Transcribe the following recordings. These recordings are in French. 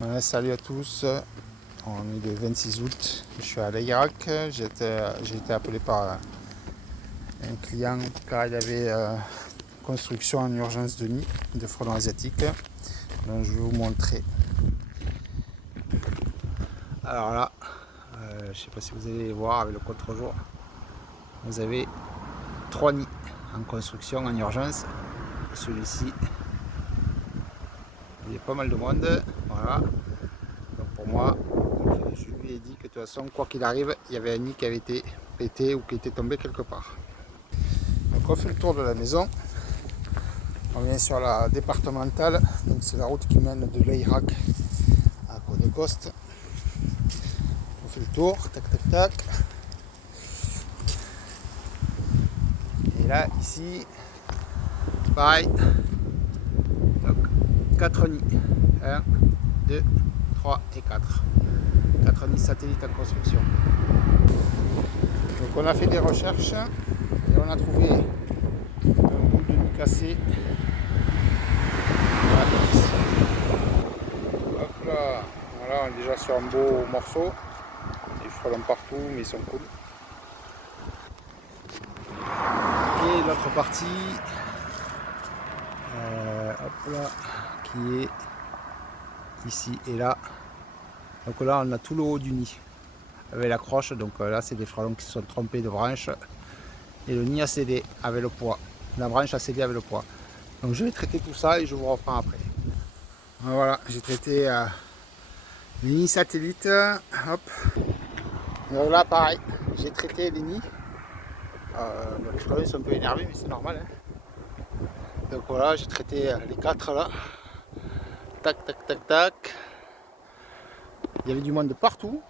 Ouais, salut à tous, on est le 26 août, je suis à l'Irak, j'ai été appelé par un client car il avait construction en urgence de nid de frelons asiatiques, donc je vais vous montrer. Alors là, je ne sais pas si vous allez voir avec le contre-jour, vous avez 3 nids en construction en urgence. Celui-ci, il y a pas mal de monde, voilà. Donc pour moi, je lui ai dit que de toute façon, quoi qu'il arrive, il y avait un nid qui avait été pété ou qui était tombé quelque part. Donc on fait le tour de la maison. On vient sur la départementale, donc c'est la route qui mène de l'Irak à Côte-de-Coste. On fait le tour, tac tac tac. Et là, ici, pareil. Donc 4 nids. 1, 2, 3 et 4. 4 nids satellites en construction. Donc on a fait des recherches et on a trouvé un bout de nid cassé. Hop là, voilà, on est déjà sur un beau morceau. Des frelons partout, mais ils sont cool. Et l'autre partie, hop là, qui est ici et là. Donc là, on a tout le haut du nid avec la croche. Donc là, c'est des frelons qui se sont trompés de branche. Et le nid a cédé avec le poids. La branche a cédé avec le poids. Donc je vais traiter tout ça et je vous reprends après. Voilà, j'ai traité les nids satellites. Hop. Donc là, pareil, j'ai traité les nids. Les frelons sont un peu énervés, mais c'est normal. Hein. Donc voilà, j'ai traité les 4 là. Tac, tac, tac, tac. Il y avait du monde de partout.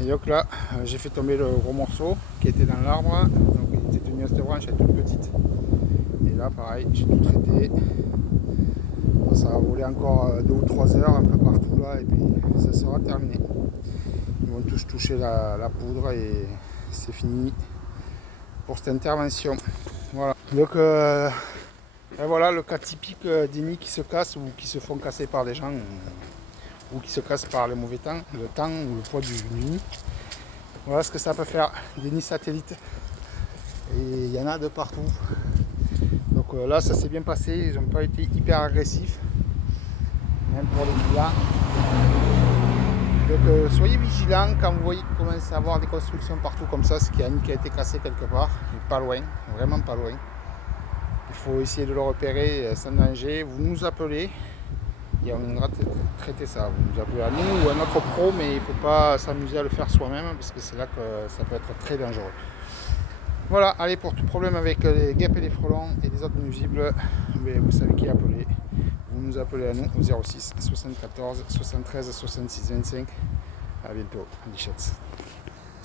Et donc là, j'ai fait tomber le gros morceau qui était dans l'arbre. Donc il était tenu à cette branche, elle est toute petite. Et là, pareil, j'ai tout traité. Ça va voler encore 2 ou 3 heures un peu partout là, et puis ça sera terminé. Ils vont tous toucher la poudre et c'est fini pour cette intervention. Voilà. Donc voilà le cas typique des nids qui se cassent ou qui se font casser par des gens ou qui se cassent par le mauvais temps, le temps ou le poids du nid. Voilà ce que ça peut faire, des nids satellites. Et il y en a de partout. Donc là ça s'est bien passé, ils n'ont pas été hyper agressifs, même pour les clients. Donc soyez vigilants quand vous voyez qu'il commence à avoir des constructions partout comme ça, c'est qu'il y a un nid qui a été cassé quelque part, pas loin, vraiment pas loin. Il faut essayer de le repérer sans danger. Vous nous appelez et on viendra traiter ça. Vous nous appelez à nous ou à notre pro, mais il ne faut pas s'amuser à le faire soi-même parce que c'est là que ça peut être très dangereux. Voilà, allez, pour tout problème avec les guêpes et les frelons et les autres nuisibles, mais vous savez qui appeler. Vous nous appelez à nous au 06 74 73 66 25. À bientôt, Alichets.